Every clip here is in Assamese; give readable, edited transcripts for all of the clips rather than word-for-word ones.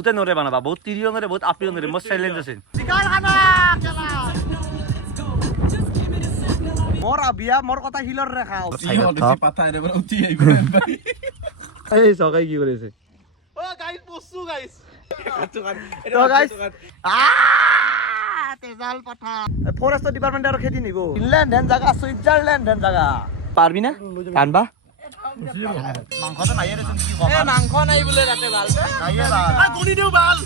বহুতে নৰে বানাবা বহুত তিৰিও নৰে বহুত আপীও নৰে মোৰ চ্যালেঞ্জ আছে চিকাল খানা কেলা মোর আবিয়া মোর কথা হিলর রেখাও এই সকাই কি করেছে ও গাইস বসু গাইস তো গাইস তেজাল পাঠা ফরেস্ট ডিপার্টমেন্ট আর খেদি নিব ইনল্যান্ড হেন জায়গা সুইজারল্যান্ড হেন জায়গা পারবি না কানবা মাংসটো নাই রে কি কম মাংস নাই বোলে তাতে ভাল নাই বাল গুনি দিও বাল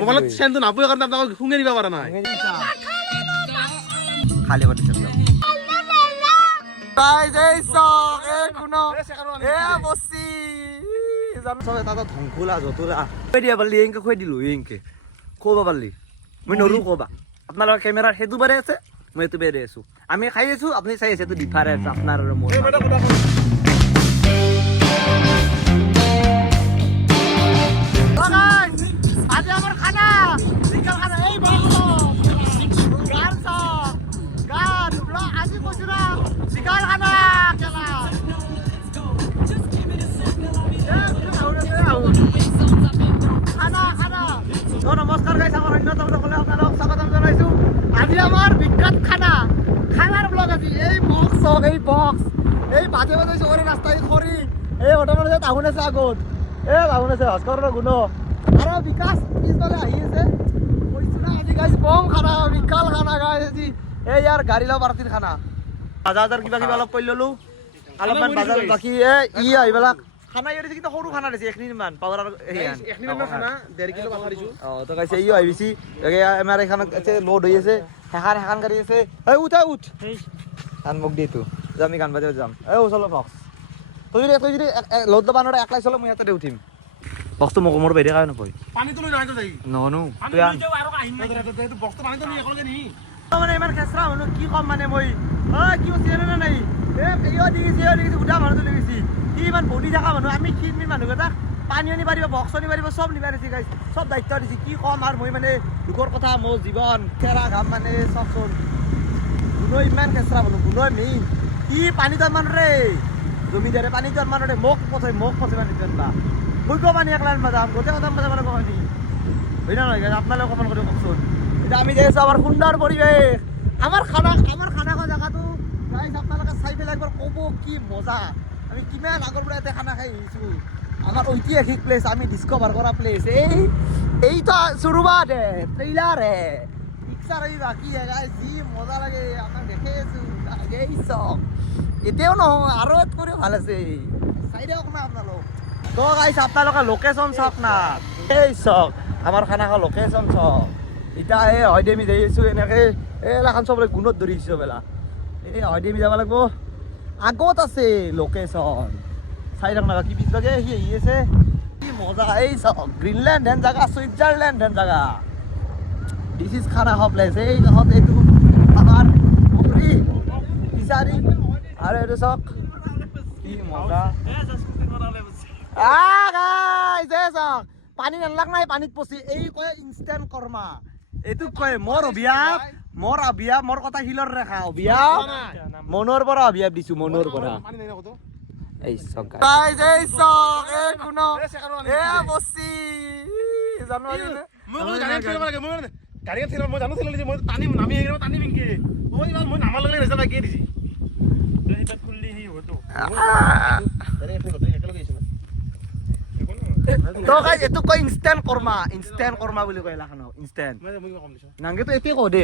মোবাইলত সেন্ট নাপয় কাৰণ আপোনাক হুঙে নিবা পাৰা নাই খালি কৰি দিছে গাইস এই সক এ কুনো এ বসি জানো সবে তাতা ধংকুলা যতুলা কই দিয়া পারলি এনকে কই দিলু এনকে কোবা পারলি মই নরু কোবা আপনার ক্যামেরা হেতু বারে আছে মই এতু বেরে আছো আমি খাই আছো আপনি চাই আছে তো ডিফারেন্স আপনার আর মোর আজি আমার খানা বিকাল খানা এই বলছো গান সক গান ব্লগ আজি কইছরা বিকাল খানা কেলা নমস্কাৰ গাইছ আমাৰ অন্যতম সকলে আপোনালোকক স্বাগতম জনাইছো আজি আমাৰ বিখ্যাত খানাৰ ব্লগ আজি এই বক্স এই বাজে বাজে চবৰে ৰাস্তাই খৰি এই অটনৰ যে তাহুন আছে আগত তাহুন আছে ভাস্কৰৰ গুণ আৰু বিকাশ পিছফালে আহি আছে কৈছো না আজি গাইছ বম খানা বিশাল খানা গাইছ আজি এই ইয়াৰ গাড়ী লোৱা পাৰ্টিৰ খানা বাজাৰ কিবা অলপ কৰি ললো অলপমান বাজাৰ বাকী ই আহিবেলাক খানা ইয়ে কিন্তু সৰু খানা দিছে 1 মিনিট মান পাৱাৰ আৰু এক মিনিট মান খানা 1.5 কিলো পাঠা দিছো তো গাইছে ইও আইবিছি আমাৰ এখান আছে লোড হৈ আছে হেখান গাড়ী আছে এই উঠ আন মোক দিতো আমি গান বাজাব যাম এই চলো বক্স তুই যদি লোড দবা নৰে একলাই চলো মই ইয়াতে উঠিম বক্সটো মোক মোৰ বাইৰে কায় নপয় পানীটো লৈ নাইতো যাই ননো তুই আন আৰু কাহিন নাই তো বক্সটো পানীটো নি একেলগে নি মানে ইমান খেচৰা হনো কি কম মানে মই কি হৈছে না নাই ইও দিছি উঠা মানুহটো লাগিছি কি ইমান বডি থাকা মানুহ আমি ক্ষীণ মানুহ এটা পানী আনি পাৰিব বক্স আনি পাৰিব চব নিবা দিছি গাইছ চব দায়িত্ব দিছি কি কম আৰু মই মানে দুখৰ কথা মোৰ জীৱন খেৰা ঘাম মানে চব চোন গুণো ইমান খেচৰা মানুহ গুণো মেইন কি পানী তন মানুহ ৰে জমিদাৰে পানী তন মানুহ ৰে মোক পঠাই পানী তন বা মই কিয় পানী একলা আনবা যাম গোটেই কথা মানে কহনি হয় না নহয় আপোনালোকে অকমান কৰি কওকচোন এতিয়া আমি যাই আছো আমাৰ সুন্দৰ পৰিৱেশ আমাৰ খানা জেগাটো গাইছ আপোনালোকে চাই পেলাই একবাৰ ক'ব কি মজা আমি কিমান আগৰ পৰা ইয়াতে খানা খাই আহিছোঁ আমাৰ ঐতিহাসিক প্লেচ আমি ডিস্কভাৰ কৰা প্লেচ এইটো শুৰুৱাত ট্ৰেইলাৰ পিকচাৰ এই বাকী গাইছ যি মজা লাগে আমাক দেখে আছোঁ এই চক এতিয়াও নহয় আৰু ইয়াত কৰি ভাল আছে চাই দিয়ক না আপোনালোক তো গাইছ আপোনালোকে লোকেশ্যন চাওক না এই চক আমাৰ খানা খোৱা লোকেশ্যন চাওক এতিয়া এই হয়দে আমি যাই আছোঁ এনেকৈ এইগিলাখান চবৰে গুণত ধৰিছোঁ বেলা এই হয়দে আমি যাব লাগিব আগত আছে লোকেশ্যন চাই থাক না কি পিছভাগে সি আহি আছে কি মজা এই চাওক গ্ৰীণলেণ্ড হেন জাগা সুইজাৰলেণ্ড হেন জাগা দিছ ইজ খানা খোৱা প্লেচ এই কাষত এইটো আমাৰ পুখুৰী ফিচাৰী আৰু এইটো চাওক কি মজা গাইছ এই চাওক পানী নালাগ নাই পানীত পচি এই কয় ইনষ্টেণ্ট কৰ্মা এইটোক কয় মোৰ অভিয়াপ মোৰ কথা শিলৰ ৰেখা অভিয়াপ মনৰ পৰা অভিয়াপ দিছো মনৰ পৰা এই চক গাইছ এই চক এই কুনো এ বসি জানো মই গাড়ী থিলাব লাগে মই গাড়ী থিলাব মই জানো থিলালি মই টানি নামি আহিলো টানি বিংকে মই ইমান মই নামাৰ লগে ৰেজা লাগি দিছি এইটা খুললি হি হতো আৰে একেলগে আহিছিল তো গাইছ এটো কয় ইনষ্টেণ্ট কৰ্মা বুলি কয় লাখানো ইনষ্টেণ্ট নাংগে তো এতে কও দে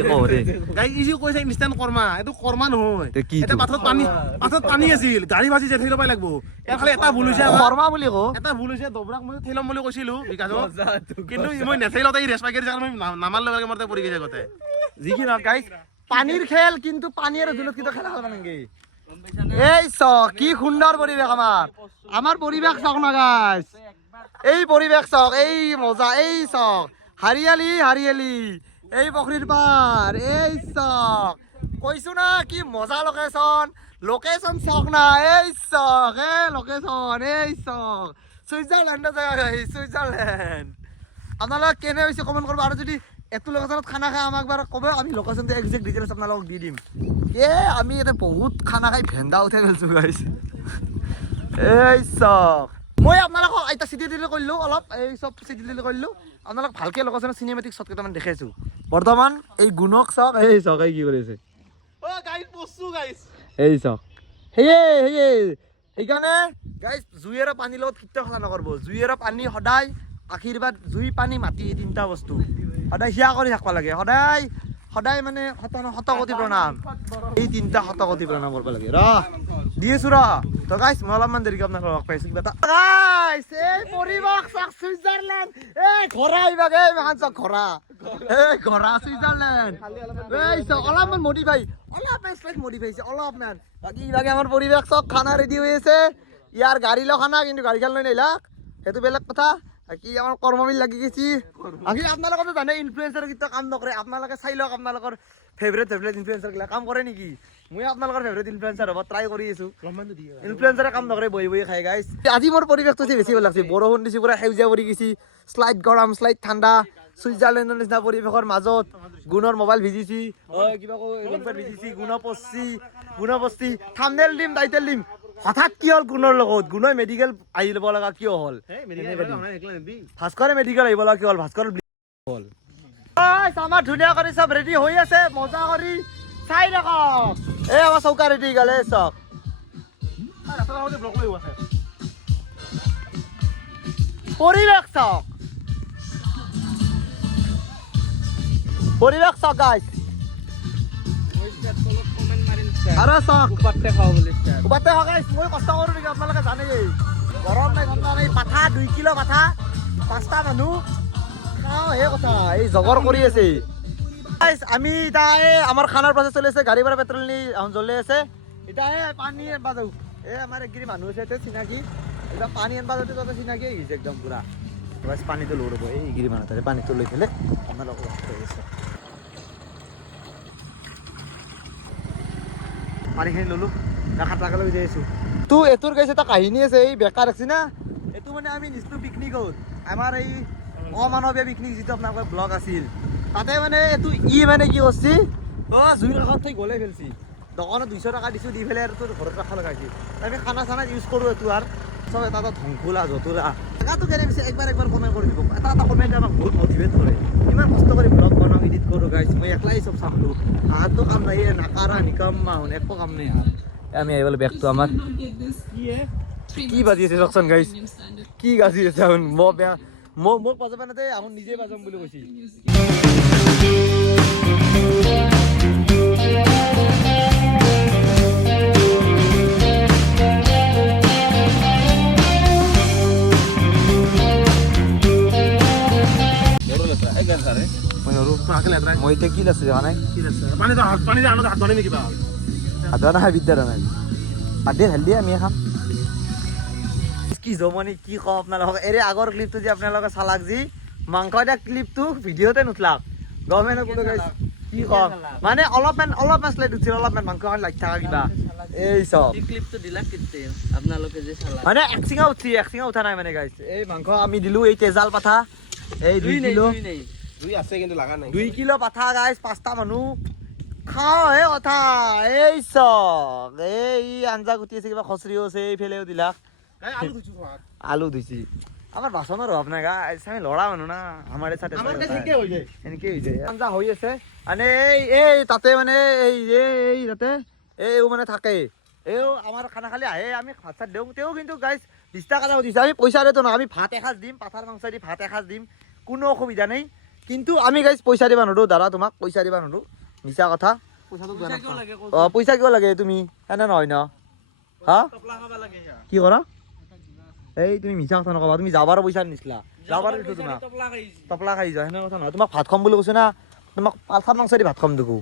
গাইছ ইজি কৈছে ইনষ্টেণ্ট কৰ্মা এটো কৰ্মা নহয় এটা পাথৰত পানী আছিল গাড়ী ভাজি যে থৈল পাই লাগব এ খালি এটা ভুল হৈছে কৰ্মা বুলি কও এটা ভুল হৈছে দবৰাক মই থৈলম বুলি কৈছিলো বিকাজত কিন্তু মই নেথৈলতে ৰেছ পাই গেছে মই নামাৰ লগে মৰতে পৰি গেছে গতে যি কি না গাইছ পানীৰ খেল কিন্তু পানীৰ জুলত কিন্তু খেলা হ'ব নাংগে এই চ কি সুন্দৰ পৰিৱেশ আমাৰ পৰিৱেশ চাওক না গাইছ এই পৰিৱেশ চাওক এই মজা এই চাওক হাৰিয়ালি এই পুখুৰীৰ পাৰ এই চাওক কৈছো না কি মজা লোকেশ্যন চাওক না এই চাওক লোকেশ্যন এই চাওক সুইজাৰলেণ্ডৰ জেগা গাইছ সুইজাৰলেণ্ড আপোনালোকে কেনে হৈছে কমেণ্ট কৰিব আৰু যদি এটো লোকেশ্যনত খানা খাই আমাক বাৰু ক'ব আমি লোকেশ্যনটো একজেক্ট ডিটেইলছ আপোনালোকক দি দিম আমি ইয়াতে বহুত খানা খাই ভেন্দা উঠাই গৈছোঁ গাইছ এই চাওক মই আপোনালোকক এটা চিটি দিলে কৰিলোঁ অলপ এই চব চিটি দিলে কৰিলোঁ আপোনালোক ভালকৈ লোকেশ্যনৰ চিনেমেটিক শ্বট কেইটামান দেখাইছোঁ বৰ্তমান এই গুণক চাওক এই চাওক এই কি কৰিছে এই চাওক সেয়ে সেইকাৰণে গাইজ জুই আৰু পানীৰ লগত কেতিয়াও খেলা নকৰিব জুই আৰু পানী সদায় আশীৰ্বাদ জুই পানী মাটি এই তিনিটা বস্তু সদায় হিয়া কৰি থাকিব লাগে সদায় মানে শতকোটি প্ৰণাম এই তিনিটা শতকোটি প্ৰণাম কৰিব লাগে ৰ দি আছো ৰ তো গাইজ মই অলপমান দেৰিকৈ আপোনাক লগ পাইছোঁ কিবা এটা গাইজ এই পৰিৱেশ চাওক ছুইজাৰলেণ্ড এই ঘোঁৰা এইবাগে এই মাখান চাওক ঘোঁৰা এই ঘোঁৰা ছুইজাৰলেণ্ড এই চাওক অলপমান মডিফাই অলপমান শ্লাইট মডিফাই হৈছে অলপমান বাকী ইভাগে আমাৰ পৰিৱেশ চাওক খানা ৰেডি হৈ আছে ইয়াৰ গাড়ী লৈ খানা কিন্তু গাড়ীখন লৈ নাহিলাক সেইটো বেলেগ কথা কি আমাৰ কৰ্মমিল লাগি গৈছে বাকী আপোনালোকে জানে ইনফ্লুৱেঞ্চাৰ কেতিয়া কাম নকৰে আপোনালোকে চাই লওক আপোনালোকৰ ফেভৰেট ইনফ্লুৱেঞ্চাৰবিলাক কাম কৰে নেকি মই আপোনালোকৰ ফেভৰেট ইনফ্লুৱেঞ্চাৰ হ'ব ট্ৰাই কৰি আছোঁ ইনফ্লুৱেঞ্চাৰে কাম নকৰে বহি খাই গাইছ আজি মোৰ পৰিৱেশটো বেছি ভাল লাগছে বৰষুণ দিছে পুৰা সেউজীয়া পৰি গৈছে শ্লাইড গৰম শ্লাইড ঠাণ্ডা ছুইজাৰলেণ্ডৰ নিচিনা পৰিৱেশৰ মাজত গুণৰ মোবাইল ভিজিছি কিবা ভিজিছি গুণ পচছি থাম্বনেইল দিম টাইটেল দিম হঠাৎ কি হ'ল গুণৰ লগত গুণই মেডিকেল আহি ল'ব লগা কিয় হ'ল ভাস্কৰে মেডিকেল আহিব লগা কি হ'ল ভাস্কৰ হ'ল আমাৰ ধুনীয়া কৰি চব ৰেডি হৈ আছে মজা কৰি চাই ৰাখক এই আমাৰ চৌকা ৰেডি গ'লে চক পৰিৱেশ চক গাইছ আৰু চক উপাতে খাওঁ গাইছ মই কষ্ট কৰোঁ নেকি আপোনালোকে জানেই গৰম নাই ঠাণ্ডা নাই পাঠা 2 কিলো পাঠা 5টা মানুহ খাওঁ সেই কথা এই জগৰ কৰি আছে আমি এতিয়া আমাৰ খানাৰ প্ৰচেছ চলি আছে গাড়ী পৰা পেট্ৰল নি জ্বলি আছে এতিয়া পানী আনবা যাওঁ আমাৰ একগিৰি মানুহ আছে চিনাকি এতিয়া পানী আনবা যাওঁতে তাতে চিনাকি হৈ গৈছে একদম পুৰা বাছ পানীটো লৈ ৰ'ব এইগিৰি মানুহ তাতে পানীটো লৈ পেলাই আপোনালোকক পানীখিনি ল'লোঁ খাট লাগালৈ যাই আছোঁ তো এইটোৰ গাইছে এটা কাহিনী আছে এই বেকাৰ আছে না এইটো মানে আমি নিছিলোঁ পিকনিকত আমাৰ এই অমানৱীয় পিকনিক যিটো আপোনালোকৰ ব্লগ আছিল তাতে মানে এইটো মানে কি কৰিছে জুইৰ কাষত থৈ গ'লে ফেলছি দোকানত 200 টকা দিছোঁ দি পেলাই আৰু তোৰ ঘৰত ৰাখা লগাইছে আমি খানা চানা ইউজ কৰোঁ এইটো আৰু চব এটা ধ্বংসোলা জতুলা জেগাটো কেনে পিছে একবাৰ কমেণ্ট কৰি দিব এটা কমেণ্টে আমাক বহুত মটিভেট কৰে ইমান কষ্ট কৰি ব্লগ বনাওঁ এডিট কৰোঁ গাইছ মই একলাই চব চালোঁ হাতটো কাম নাই নাকাৰা নিকাম্মা শুন একো কাম নাই আমি আহিবলৈ বেগটো আমাৰ কি বাজি আছে চাওকচোন গাইছ কি গাজি আছে শুন মই বেয়া মোক বাজাবা নাতে আহোন নিজে বাজাম বুলি কৈছি মই এতিয়া কি লৈছোঁ দেখা নাই হাত নাই বিদ্যাৰ নাই বাদে ঢালি দিয়ে আমি খাম কি জমনি কি কওঁ আপোনালোকক এৰে আগৰ ক্লিপটো যে আপোনালোকে চালাক যি মাংস দিয়া ক্লিপটো ভিডিঅ'তে নুঠলাক গভমেণ্ট কি কম মানে অলপমান শ্লাইড উঠিছিল অলপমান মাংস লাগি থকা কিবা এই চব ক্লিপটো দিলা কেতিয়া আপোনালোকে যে চালাক মানে একচিঙা উঠা নাই মানে গাইছ এই মাংস আমি দিলোঁ এই তেজাল পাঠা এই 2 কিলো 2 আছে কিন্তু লাগা নাই 2 কিলো পাঠা গাইছ 5টা মানুহ খাওঁ হে কথা এই চক এই আঞ্জা গুটি আছে কিবা খচৰিও আছে এইফালেও দিলাক আলু ধুইছি আমাৰ বাচনৰ অভাৱ নাই গাইছ আমি ল'ৰা মানুহ না আমাৰ চাতে এনেকৈ হৈ যায় আঞ্জা হৈ আছে মানে এই তাতে মানে এই তাতে এইও মানে থাকে এইও আমাৰ খানা খালি আহে আমি ভাত চাত দিওঁ তেওঁ কিন্তু গাইছ 20 টকা দিছে আমি পইচাৰেতো নহয় আমি ভাত এসাঁজ দিম পাঠাৰ মাংস দি ভাত এসাঁজ দিম কোনো অসুবিধা নাই কিন্তু আমি গাইছ পইচা দিবা নোৱাৰোঁ দাদা তোমাক পইচা দিবা নোৱাৰোঁ মিছা কথা পইচা কিয় লাগে তুমি এনে নহয় ন হা কি কৰা এই তুমি মিছা কথা নকবা তুমি যাবাৰ পইচা নিছিলা যাবাৰ দিছোঁ তোমাক টপলা খাই যোৱা সেনে কথা নহয় তোমাক ভাত খাম বুলি কৈছোঁ না তোমাক পাঠাৰ মাংস দি ভাত খাম দেখোঁ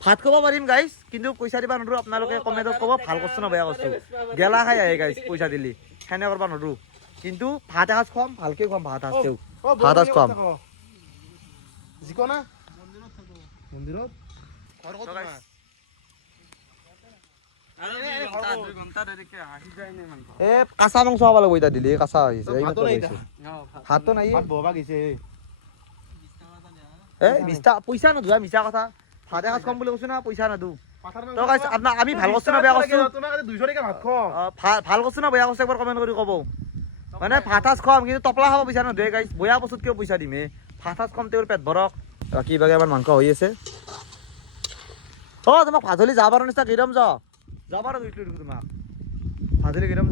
ভাত খাব পাৰিম গাইছ কিন্তু পইচা দিবা নোৱাৰোঁ আপোনালোকে কমেণ্টত ক'ব ভাল কৈছোঁ না বেয়া কৈছোঁ গেলা খাই আহে গাইছ পইচা দিলি সেনে কৰিব নোৱাৰোঁ কিন্তু ভাত এসাঁজ খুৱাম ভালকৈ খুৱাম ভাত সাঁজ ভাত সাঁজ খুৱাম মন্দিৰত কাঁচা মাংস খাব লাগিব এতিয়া দিলে কাঁচা হৈছে ভাতটো নাই এই 20 টকা পইচা নধোৱা মিছা কথা ভাত এসাঁজ খাম বুলি কৈছোঁ না পইচা নদোঁ আমি ভাল কৈছোঁ না বেয়া কৈছোঁ ভাল কৈছোঁ না বেয়া কৈছোঁ একবাৰ কমেণ্ট কৰি ক'ব মানে ভাত সাজ খুৱাম কিন্তু তপলা খাব পইচা নদে গাইছ বয়া বস্তুত কিয় পইচা দিমে ভাত সাজ খুৱাম তেওঁৰ পেট ভৰক বাকী বাগে আমাৰ মাংস হৈ আছে তোমাক ভাজলি যাবাৰ নিচিনা কেইদম যাবাৰ তোমাক ভাজলি কেইদম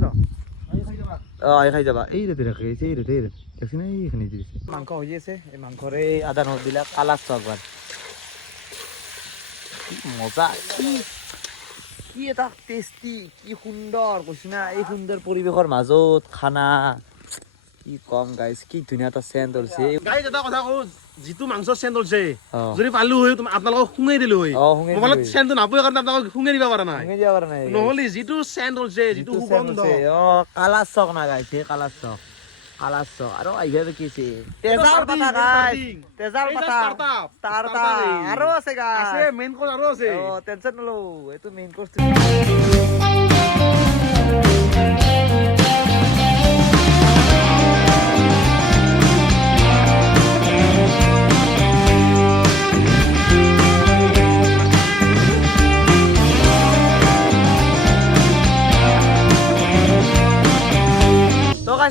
আহি খাই যাবা এই ৰেতে ৰাখে এই ৰেতে দেখছি না এইখানে দিছে মাংস হৈ আছে এই মাংসৰে আদা নহৰু দিলা কালাৰ একবাৰ মজা কি এটা টেষ্টি কি সুন্দৰ কৈছো না এই সুন্দৰ পৰিৱেশৰ মাজত খানা কি কম গাইছ কি ধুনীয়া এটা চেণ্ট ওলছে গাইছ এটা কথা কওঁ যিটো মাংসৰ চেণ্ট ওলছে যদি পালো হয় আপোনালোকক শুঙাই দিলো হয় মোবাইলত চেণ্টটো নাপায় কাৰণে আপোনালোকক শুঙাই দিব পৰা নাই নহ'লে যিটো চেণ্ট ওলছে যিটো সুগন্ধ কালাৰ চক না গাইছে কালাৰ চক আৰু আহিলে কি আছে তেজাল পাতা গাইছ তেজাল পাতা ষ্টাৰ্টাৰ আৰু আছে গাইছ আছে মেইন কোৰ্স আৰু আছে টেনচন নলো এইটো মেইন কোৰ্স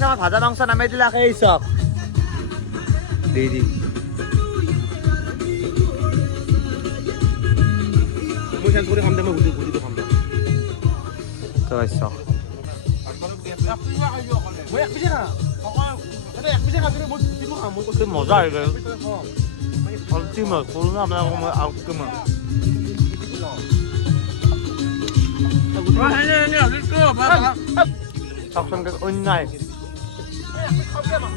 আমাৰ ভাজা মাংস নামাই দিলা এই সব দি মই চেঞ্জ কৰি খাম দে মই গুটিটো খাম দে তো আইছ মই এক পিছে খা এটা এক পিছে খা কিন্তু মই গুটিটো খাম মই কৈছো মজা হৈ গ'ল আল্টিমেট বলো না আপোনাক মই আল্টিমেট অন্যায়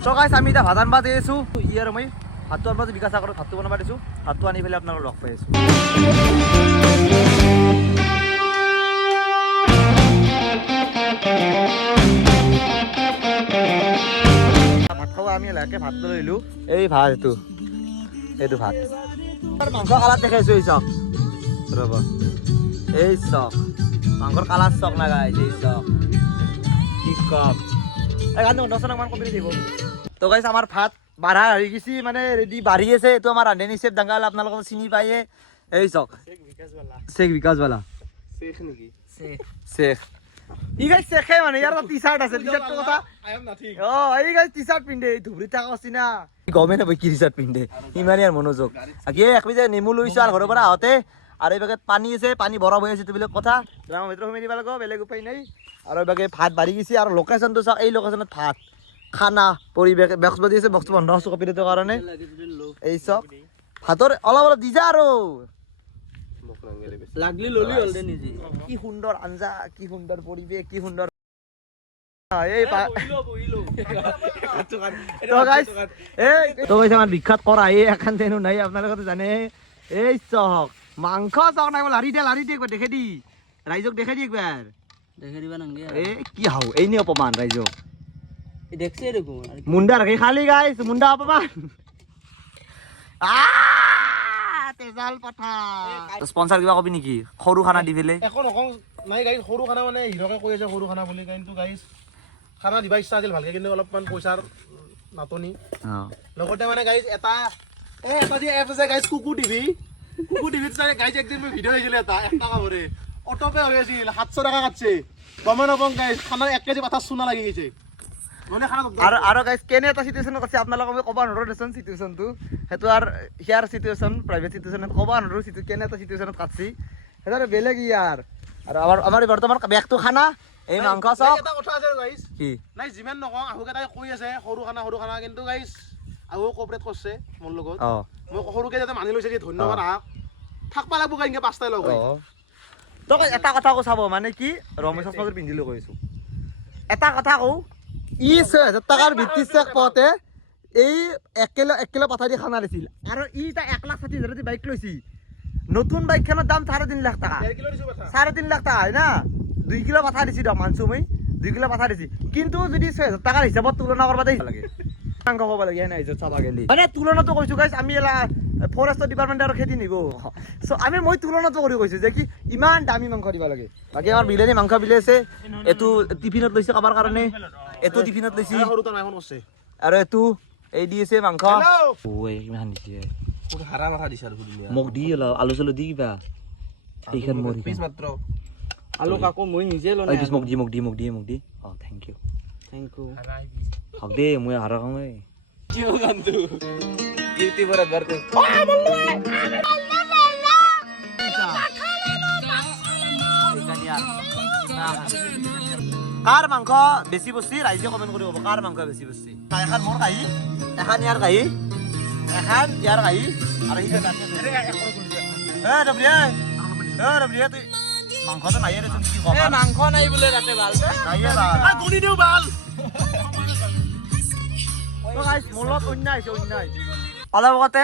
তো গাইছ আমি এতিয়া ভাত আনবা দি আছো ই আৰু মই ভাতটো আনবা বিকাশ আগত ভাতটো বনাব দিছো ভাতটো আনি পেলাই আপোনালোকক লগ পাই আছো ভাত খাব আমি এলাকে ভাতটো লৈলো এই ভাত এইটো ভাত মাংস কালাৰ দেখাইছো এই চক ৰ'ব এই চক মাংসৰ কালাৰ চক না গাইছ এই চক কি কম তো গাইছ আমাৰ ভাত বাঢ়া হৈ গৈছে মানে ৰেডি বাঢ়ি আছে এইটো আমাৰ ৰান্ধনি চেফ ডাঙ্গাল আপোনালোকক চিনি পায়ে এই চক শেখ বিকাশৱালা শেখ নেকি শেখ ই গাইছ শেখে মানে ইয়াৰ টি চাৰ্ট আছে টি চাৰ্টৰ কথা আই এম নাথিং এই গাইছ টি চাৰ্ট পিন্ধে ধুবৰি থাকা আছে না গমে নাপায় কি টি চাৰ্ট পিন্ধে ইমান ইয়াৰ মনোযোগ আকি এক পিছে নেমু লৈছো আৰু ঘৰৰ পৰা আহোঁতে আৰু এইভাগে পানী আছে পানী ভৰা হৈ আছে এইবিলাক কথা ড্ৰামৰ ভিতৰত সোমাই দিব লাগিব বেলেগ উপায় নাই আৰু এইভাগে ভাত বাঢ়ি গৈছে আৰু লোকেশ্যনটো চাওক এই লোকেশ্যনত ভাত খানা পৰিৱেশ বক্স বাজি আছে বক্সটো বন্ধ আছো কপিৰাইটৰ কাৰণে এই চব ভাতৰ অলপ অলপ দি যা আৰু লাগলি ললি হল দে নিজে কি সুন্দৰ আঞ্জা কি সুন্দৰ পৰিৱেশ কি সুন্দৰ বিখ্যাত কৰা এই এখন চেনো নাই আপোনালোকে জানে এই চক মাংস চক নাই লাৰি দিয়ে একবাৰ দেখে দি ৰাইজক দেখাই দি একবাৰ দেখে দিবা নাংগে এ কি হাও এই নি অপমান ৰাইজক দেখছে দেখো মুন্ডা ৰাখি খালি গাইছ মুন্ডা অপমান তেজাল পাঠা স্পন্সৰ কিবা কবি নেকি সৰু খানা দি পেলাই একো নকওঁ নাই গাইছ সৰু খানা মানে হিৰকে কৈ আছে সৰু খানা বুলি কিন্তু গাইছ খানা দিবা ইচ্ছা আছিল ভালকে কিন্তু অলপমান পইচাৰ নাটনি লগতে মানে গাইছ এটা যে এপ আছে গাইছ কুকু টিভিত চাই গাইছ একদিন মই ভিডিঅ' আহিছিলে এটা 1 টকা ভৰে অটোপে হৈ আছিল 700 টকা কাটছে গমে নাপাওঁ গাইছ খানাৰ 1 কেজি পাঠা চুনা লাগি গৈছে মানে খানা আৰু গাইছ কেনে এটা সিচুৱেশ্যন আছে আপোনালোকক মই ক'ব নোৱাৰো দেচোন সিচুৱেশ্যনটো সেইটো আৰু হিয়াৰ সিচুৱেশ্যন প্ৰাইভেট সিচুৱেশ্যনত ক'ব নোৱাৰো কেনে এটা সিচুৱেশ্যনত কাটছি সেইটো বেলেগ ইয়াৰ আৰু আমাৰ বৰ্তমান বেগটো খানা এই মাংস চব এটা কথা আছে গাইছ কি নাই যিমান নকওঁ আহুকে তাই কৈ আছে সৰু খানা কিন্তু গাইছ আহু কোঅপাৰেট কৰিছে মোৰ লগত মই সৰুকে যাতে মানি লৈছে যে ধন্যবাদ আহক থাকবা লাগব গাইনকে পাঁচটাই লগ হৈ তো এটা কথা কওঁ চাব মানে কি ৰমেশ চশমাযোৰ পিন্ধিলো কৈছো এটা কথা কওঁ ই 6000 টকাৰ ভিত্তি চেক পাওঁতে এই 1 কিলো পাঠা দি খানা দিছিল আৰু ই এটা 1,60,000 দি বাইক লৈছি নতুন বাইকখনৰ দাম 3.5 লাখ টকা 3.5 লাখ টকা হয় না 2 কিলো পাঠা দিছি দক মানছো মই 2 কিলো পাঠা দিছি কিন্তু যদি 6000 টকাৰ হিচাপত তুলনা কৰবা দেই লাগে মাংস ক'ব লাগে নাই ইজ্জত চাবা গেলি মানে তুলনাটো কৈছো গাইছ আমি এলা ফৰেষ্টৰ ডিপাৰ্টমেণ্টৰ খেতি নিব সো মই তুলনাটো কৰি কৈছো যে কি ইমান দামী মাংস দিব লাগে বাকি আমাৰ বিলেনি মাংস বিলাইছে এটো টিফিনত লৈছে কাবাৰ কাৰণে এটো টিফিনত লৈছি সৰু টান এখন আছে আৰু এটো এই দি আছে মাংস ওই কিমান দিছে হাৰা মাথা দিছে আৰু সুধিলে মোক দি আলু চালু দি কিবা এইখন মোৰ পিস মাত্ৰ আলু কাকো মই নিজে লনে মোক দি অ থ্যাংক ইউ হক দে মই হারা কমে কিয় গানটো ইউটিউবৰ এবাৰ কৈ কাৰ মাংস বেছি বস্তি ৰাইজে কমেণ্ট কৰি ক'ব কাৰ মাংস বেছি বস্তি এখন মোৰ কাহি এখন ইয়াৰ কাহি এখন ইয়াৰ কাহি আৰু সি ডবলিয়া তুই মাংসটো নাইয়ে দেচোন কি ক'ম মাংস নাই বোলে তাতে ভাল নাইয়ে কণী দিওঁ ভাল মোৰ লগত অন্যায় হৈছে অন্যায় অলপ আগতে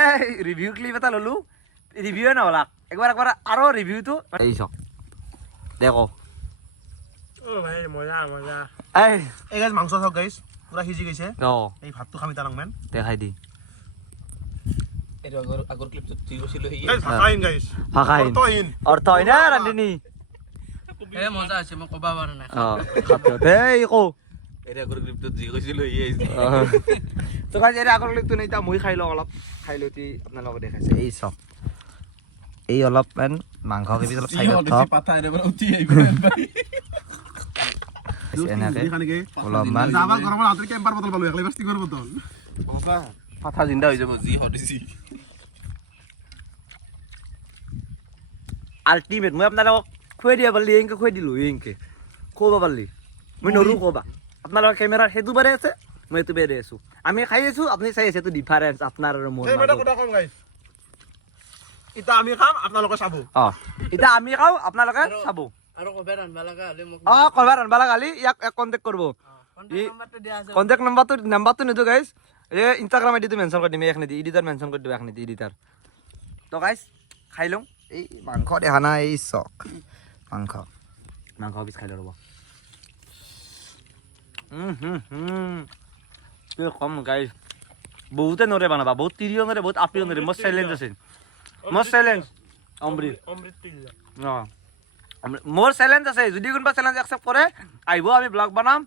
ৰিভিউ ক্লিপ এটা ল'লো ৰিভিউৱে নহ'লা একবাৰ আৰু ৰিভিউটো এই চাওক দেখো এই এই গাইজ মাংস চাওক গাইজ পুৰা সিজি গৈছে অঁ এই ভাতটো খাম এতিয়া নাংমেন দেখাই দি এইটো আগৰ ক্লিপটোত যি কৈছিলোঁ সি গাইজ ভাষাহীন গাইজ ভাষাহীন অৰ্থহীন অৰ্থহীন না ৰান্ধিনী মজা হৈছে মই ক'ব পৰা নাই অঁ এই কো এইটো আগৰ ক্লিপটোত যি কৈছিলোঁ সি তো গাইজ এৰে আগৰ ক্লিপটো নাই এতিয়া মই খাই লওঁ অলপ খাই লৈ আপোনালোকে দেখাইছে এই চাওক এই অলপমান মাংস কেবি অলপ চাইডত থওক এনেকে অলপমান যাবাৰ গৰমৰ হাতৰ কেম্পাৰ বটল পালো একলাই প্লাষ্টিকৰ বটল পাঠা জিন্দা হৈ যাব যি হদিছি আল্টিমেট মই আপোনালোকক খুৱাই দিব পাৰিলি এনেকৈ খুৱাই দিলোঁ এনেকৈ খুৱাব পাৰিলি মই নৰো ক'বা আপোনালোকৰ কেমেৰাৰ সেইটো বাৰে আছে মই এইটো বেৰে আছোঁ আমি খাই আছোঁ আপুনি চাই আছে এইটো ডিফাৰেঞ্চ আপোনাৰ আৰু মোৰ এতিয়া আমি খাম আপোনালোকে চাব অঁ এতিয়া আমি খাওঁ আপোনালোকে চাব আৰু কবে ৰান্ধবা লগা হ'লে মোক অঁ কবা ৰান্ধবা লগা হ'লে ইয়াক কণ্টেক্ট কৰিব কণ্টেক্ট নাম্বাৰটো নিদিওঁ গাইজ এই ইনষ্টাগ্ৰাম আইডিটো মেনশ্যন কৰি দিম এক নিদি এডিটাৰ মেনশ্যন কৰি দিম এক নিদি এডিটাৰ তো গাইজ খাই লওঁ এই মাংস দেখা নাই এই চক মাংস পিছ খাই লওঁ ৰ'ব কম গাইজ বহুতে নৰে বনাবা বহুত তিৰিও নৰে বহুত আপিও নৰে মোৰ চেলেঞ্জ আছে মোৰ চেলেঞ্জ অমৃত অঁ মোৰ চেলেঞ্জ আছে যদি কোনোবা চেলেঞ্জ একচেপ্ট কৰে আহিব আমি ব্লগ বনাম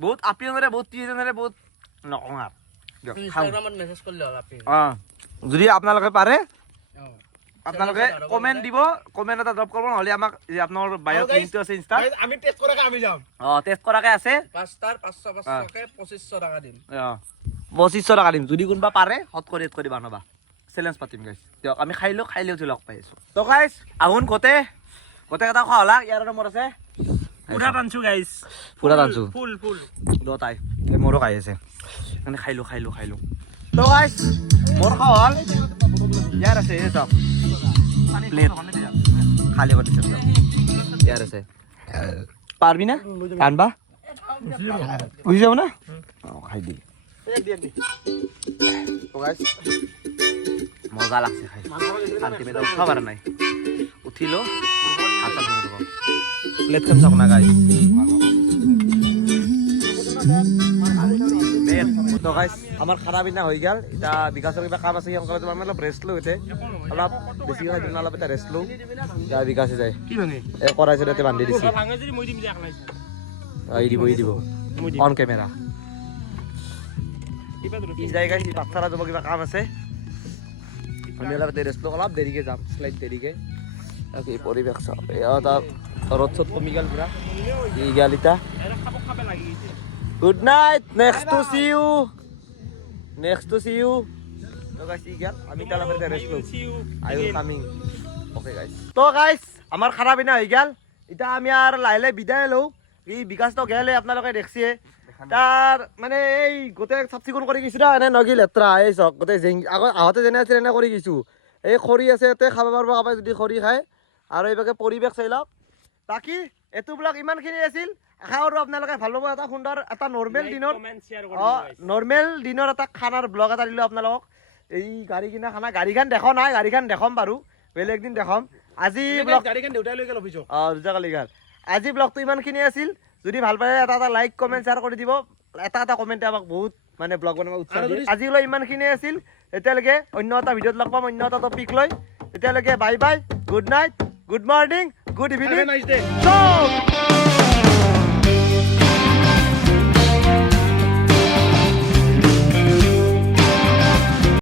বহুত আপিজনেৰে বহুত তিৰিজনেৰে বহুত নকওঁ আৰু ইনষ্টাগ্ৰামত মেছেজ কৰিলে হ'ল আপি অঁ যদি আপোনালোকে পাৰে আপোনালোকে কমেণ্ট দিব কমেণ্ট এটা ড্ৰপ কৰিব নহ'লে আমাক আপোনাৰ বায়'ত লিংকটো আছে ইনষ্টাত আমি টেষ্ট কৰাকে আমি যাম অঁ টেষ্ট কৰাকৈ আছে 5টাৰ 500 2500 টকা দিম অঁ 2500 টকা দিম যদি কোনোবা পাৰে হট কৰি বনাবা চেলেঞ্জ পাতিম গাইছ দিয়ক আমি খাই উঠি লগ পাই আছোঁ তো গাইছ আহোন গোটেই এটা খোৱা হ'লা ইয়াৰ আৰু মোৰ আছে পুৰা টানছো গাইছ পুৰা টানছো ফুল দুটাই এই মোৰো খাই আছে মানে খাই লো তো গাইছ মোৰ খোৱা হ'ল ইয়াৰ আছে এই চাওক প্লেট খালি কৰি দিছে ইয়াৰ আছে পাৰবি না কানবা বুজি যাব না অঁ খাই দি তো গাইছ মজা লাগছে খাই আল্টিমেট উঠা পাৰা নাই উঠিলো হাতত ধৰিব প্লেটখন চাওক না গাইছ তো গাইছ আমাৰ খানা পিনা হৈ গ'ল এতিয়া বিকাশৰ কিবা কাম আছে সোনকালে তোমাৰ অলপ ৰেষ্ট লৈ উঠে অলপ বেছি খাই দিম অলপ এটা ৰেষ্ট লওঁ এতিয়া বিকাশে যায় এই কৰাইছে তাতে বান্ধি দিছে ই দিব অন কেমেৰা যায় গাইছ বাচ্চাৰা যাব কিবা কাম আছে আমি অলপ ৰেষ্ট লওঁ অলপ দেৰিকে যাম স্লাইড দেৰিকে এই পৰিৱেশ চাওক এটা ৰ'দ চ'দ কমি গ'ল পুৰা ই গ'ল এতিয়া good night next to see you তো গাইছ ই গ'ল আমি তাৰ অলপ ৰেষ্ট লওঁ আই উইল কামিং অ'কে গাইছ তো গাইছ আমাৰ খানা পিনা হৈ গ'ল এতিয়া আমি আৰু লাহে বিদায় লওঁ ই বিকাশটো গ'লে আপোনালোকে দেখিছে তাৰ মানে এই গোটেই চাফ চিকুণ কৰি গৈছোঁ না এনে নগি লেতেৰা এই চাওক গোটেই আগত আহোঁতে যেনে আছিল এনে কৰি গৈছোঁ এই খৰি আছে ইয়াতে খাব পাৰিব কাৰোবাই যদি খৰি খায় আৰু এইভাগে পৰিৱেশ চাই লওক বাকী এইটো ব্লগ ইমানখিনি আছিল আশা কৰোঁ আপোনালোকে ভাল পাব এটা সুন্দৰ এটা নৰ্মেল দিনৰ নৰ্মেল দিনৰ এটা খানাৰ ব্লগ এটা দিলোঁ আপোনালোকক এই গাড়ী কিনা খানা গাড়ীখন দেখা নাই গাড়ীখন দেখাম বাৰু বেলেগ দিন দেখাম আজি ব্লগ গাড়ীখন দেউতাই লৈ গ'ল অফিচত দুটা কালি গাল আজি ব্লগটো ইমানখিনি আছিল যদি ভাল পায় এটা লাইক কমেণ্ট শ্বেয়াৰ কৰি দিব এটা কমেণ্টে আমাক বহুত মানে ব্লগ বনাব উৎসাহ দিয়ে আজিলৈ ইমানখিনি আছিল এতিয়ালৈকে অন্য এটা ভিডিঅ'ত লগ পাম অন্য এটা টপিক লৈ এতিয়ালৈকে bye bye good night good morning good evening